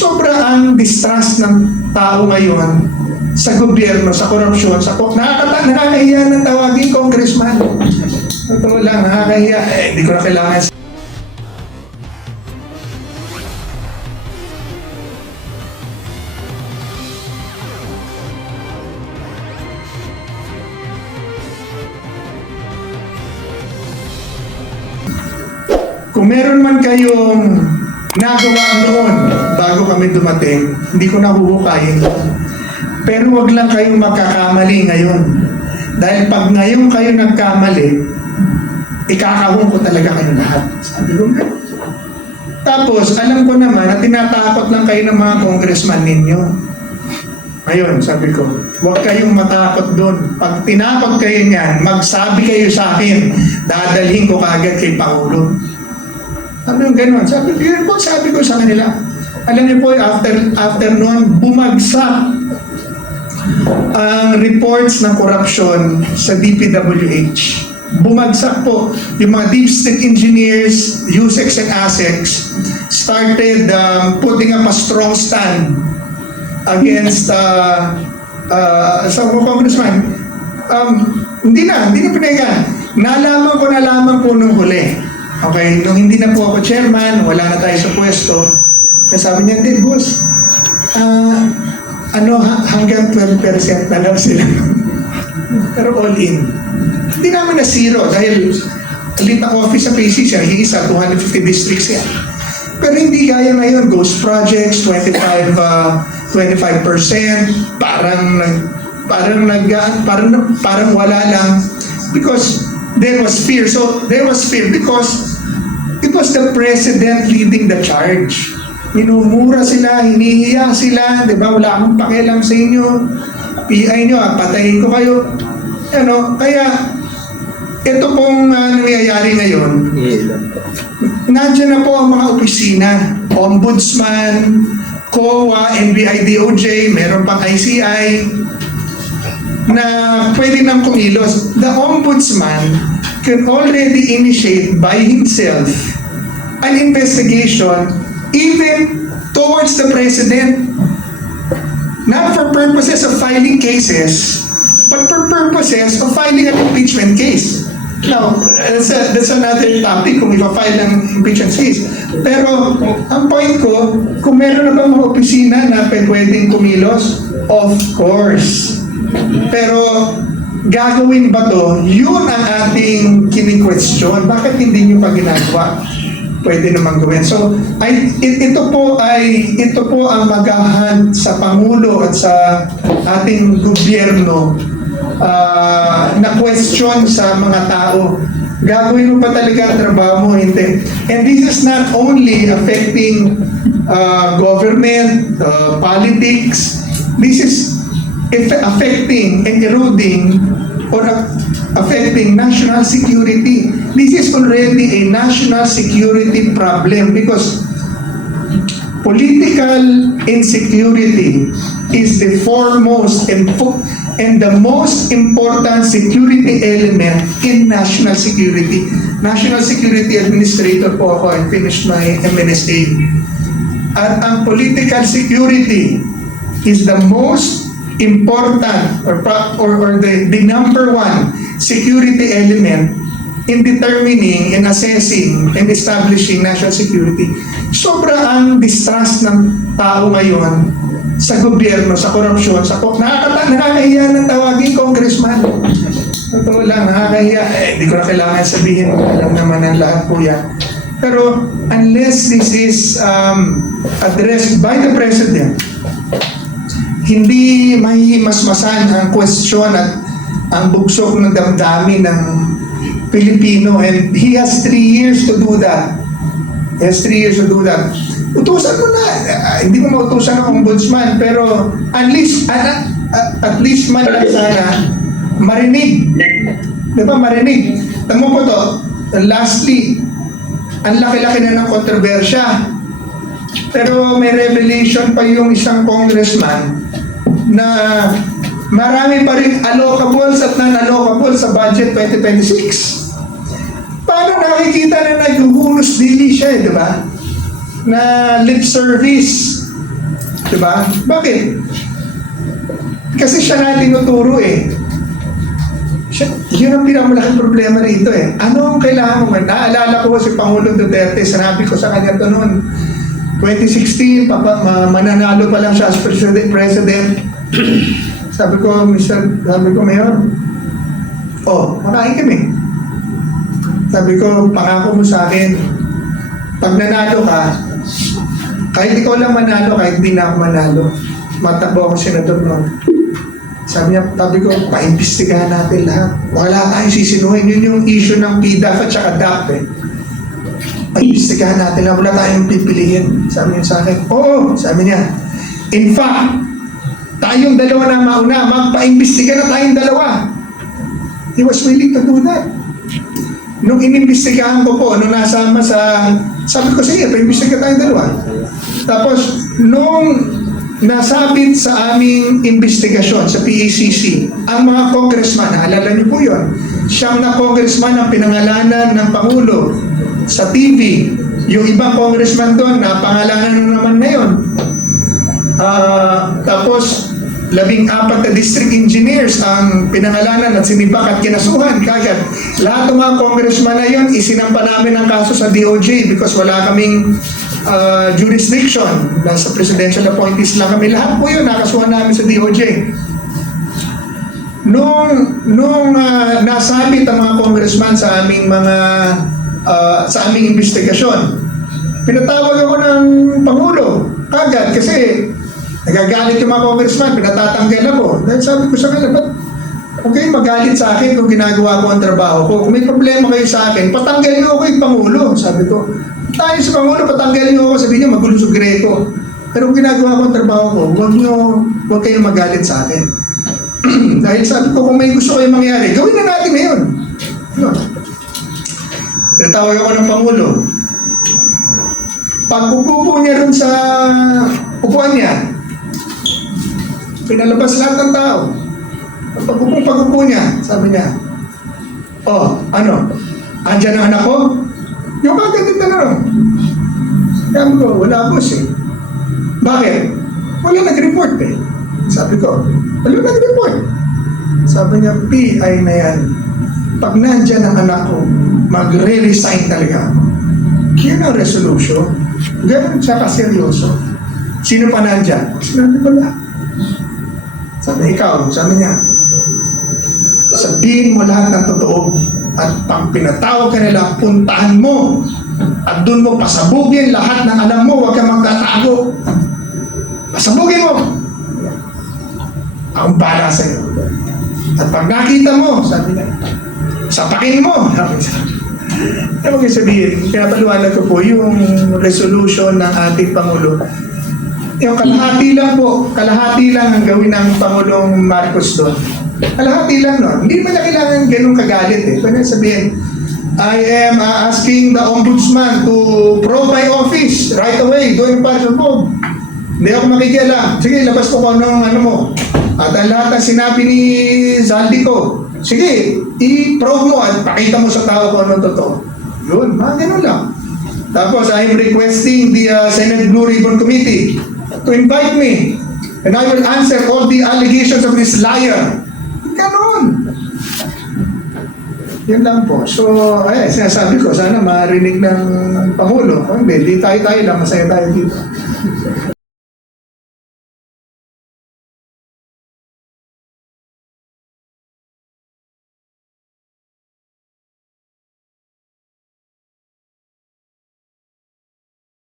sobra ang distrust ng tao ngayon sa gobyerno, sa korupsyon, nakakahiya ng tawagin congressman. Ito lang, nakakahiya. Hindi ko na kailangan. Kung meron man kayong nagawa noon bago kami dumating, hindi ko nahuhukayin. Pero wag lang kayong magkakamali ngayon. Dahil pag ngayon kayo nagkamali, ikakahon ko talaga kayo lahat. Sabi ko nga. Tapos, alam ko naman na tinatakot lang kayo ng mga congressman ninyo. Ngayon, sabi ko, huwag kayong matakot doon. Pag tinakot kayo niyan, magsabi kayo sa akin, dadalhin ko kaagad kay Pangulo. Sabi ko gano'n. Sabi ko sa kanila, alam niyo po, after noon, bumagsak ang reports ng corruption sa DPWH. Bumagsak po. Yung mga deep state engineers, USEX and ASEX, started putting up a strong stand against sa congressman. Hindi na pinayagan. Nalaman ko nung huli. Okay, nung hindi na po ako chairman, wala na tayo sa pwesto, sabi niya, hindi boss, hanggang 12% na lang sila. Pero all in. Hindi naman na zero dahil elite ang office sa PCC, isa 250 districts yan. Pero hindi gaya ngayon, ghost projects, 25%, parang wala lang. Because there was fear. So there was fear because it was the president leading the charge. Minumura sila, hinihiya sila, di ba? Wala akong pakialam sa inyo. PI nyo, patayin ko kayo. Kaya ito pong nangyayari ngayon, nandiyan na po ang mga opisina, Ombudsman, COA, NBI, DOJ, meron pang ICI, na pwede nang kumilos. The Ombudsman can already initiate by himself an investigation even towards the President. Not for purposes of filing cases, but for purposes of filing an impeachment case. Now, that's another topic kung ipa-file ng impeachment case. Pero, ang point ko, kung meron na ba mga opisina na pwedeng kumilos? Of course. Pero, gagawin ba to? Yun ang ating kini-question. Bakit hindi nyo pa ginagawa? Pwede naman gawin. So, ito po ang maghahan sa Pangulo at sa ating gobyerno na question sa mga tao. Gagawin mo pa talaga ang trabaho mo? Hindi. And this is not only affecting government, politics. This is affecting and eroding or affecting national security. This is already a national security problem because political insecurity is the foremost and the most important security element in national security. National Security Administrator po ako. I finished my MNSA. At ang political security is the most important or the number one security element in determining and assessing and establishing national security. Sobra ang distrust ng tao ngayon sa gobyerno, sa korupsyon, nakakahiya ng tawagin congressman. Ito lang, nakakahiya. Hindi ko na kailangan sabihin, alam naman ang lahat po yan. Pero unless this is addressed by the President, hindi mahihimasmasan ang question at ang bugsok ng damdamin ng Pilipino, and he has 3 years to do that. Utusan mo na. Hindi mo mautusan ng ombudsman, pero at least man lang sana marinig. Di ba, marinig? Tamo po to, lastly, ang laki-laki na ng kontrobersya. Pero may revelation pa yung isang congressman na marami pa rin allocables at non-allocables sa budget 2026. Paano nakikita na naghuhunos dili siya, di ba? Na lip service Diba? Bakit? Kasi siya na tinuturo eh. Yun ang pinakamalaking problema rito eh. Ano ang kailangan mo? Naalala ko si Pangulong Duterte, sinabi ko sa kanya ito noon, 2016, mananalo pa lang siya as president. Sabi ko, Mayor, makain kami. Sabi ko, pangako mo sa akin, pag nanalo ka, kahit ikaw lang manalo, kahit hindi na ako manalo, matakbo ako senador noon. Sabi ko, paimbestigahan natin lahat. Wala tayong sisinuhin. Yun yung issue ng PDAF at saka DAP eh. Paimbestigahan natin lang, wala tayong pipiliin. Sabi niya sa akin, oo, sabi niya. In fact, tayong dalawa na mauna, magpaimbestiga na tayong dalawa. He was willing to do that. Nung inimbestigahan ko po, nung nasama sa, sabi ko, sige, paimbestiga tayong dalawa. Tapos, nung nasabit sa aming investigasyon sa PACC, ang mga congressman, naalala niyo po yun, siyang na congressman ang pinangalanan ng Pangulo sa TV. Yung ibang congressman doon, napangalanan na naman ngayon. Tapos, 14 na district engineers ang pinangalanan at sinibak at kinasuhan kagad. Lahat ng mga congressman na yun, isinampa namin ang kaso sa DOJ because wala kaming jurisdiction. Nasa presidential appointees lang kami. Lahat po yun, nakasuhan namin sa DOJ. Nung nasabit ang mga congressman sa aming investigasyon, pinatawag ako ng Pangulo kagad kasi nagagalit yung mga congressman, pinatatanggal ako. Dahil sabi ko sa kanila, ba't huwag kayong magalit sa akin kung ginagawa ko ang trabaho ko? Kung may problema kayo sa akin, patanggal niyo ako yung Pangulo. Sabi ko, tayo sa Pangulo, patanggal niyo ako. Sabi niyo, magulo sa Greco. Pero kung ginagawa ko ang trabaho ko, huwag kayong magalit sa akin. Dahil sabi ko, kung may gusto kayong mangyari, gawin na natin ngayon. Pinatawag ako ng Pangulo. Pag upo niya rin sa upuan niya, pinalabas lahat ng tao. Pag-upo niya, sabi niya, andyan ang anak ko? Yung bagay din tanong. Sabi ko, wala boss eh. Bakit? Wala nag-report eh. Sabi ko, wala nag-report. Sabi niya, PI na yan. Pag nandyan ang anak ko, magre-resign talaga. Yun ang resolution. Ganun siya kaseryoso. Sino pa nandyan? Sinabi ko lang. Sabi sabi niya, sabihin mo lahat ng totoo at pang pinatawag ka nila, puntahan mo at doon mo pasabugin lahat ng alam mo, huwag kang magtatago. Pasabugin mo. Akong bahala sa'yo. At pag nakita mo, sabi niya, sapakin mo. Ano ko sabihin, pinapaliwanag ko po yung resolution ng ating Pangulo. Yung kalahati lang ang gawin ng Pangulong Marcos doon. Kalahati lang no. Hindi pa na kailangan ganun kagalit eh. Pwede sabihin, I am asking the Ombudsman to probe my office right away, doing part of vote. Hindi ako makikialam. Sige, labas ko kung ano mo. At ang lahat ng sinabi ni Zaldico, sige, i-probe mo at pakita mo sa tao kung anong totoo. Yun, ganun lang. Tapos, I'm requesting the Senate Blue Ribbon Committee to invite me and I will answer all the allegations of this liar. Ganon. Yan lang po. So, sinasabi ko, sana marinig ng Pangulo. Kung hindi, tayo lang, masaya tayo dito.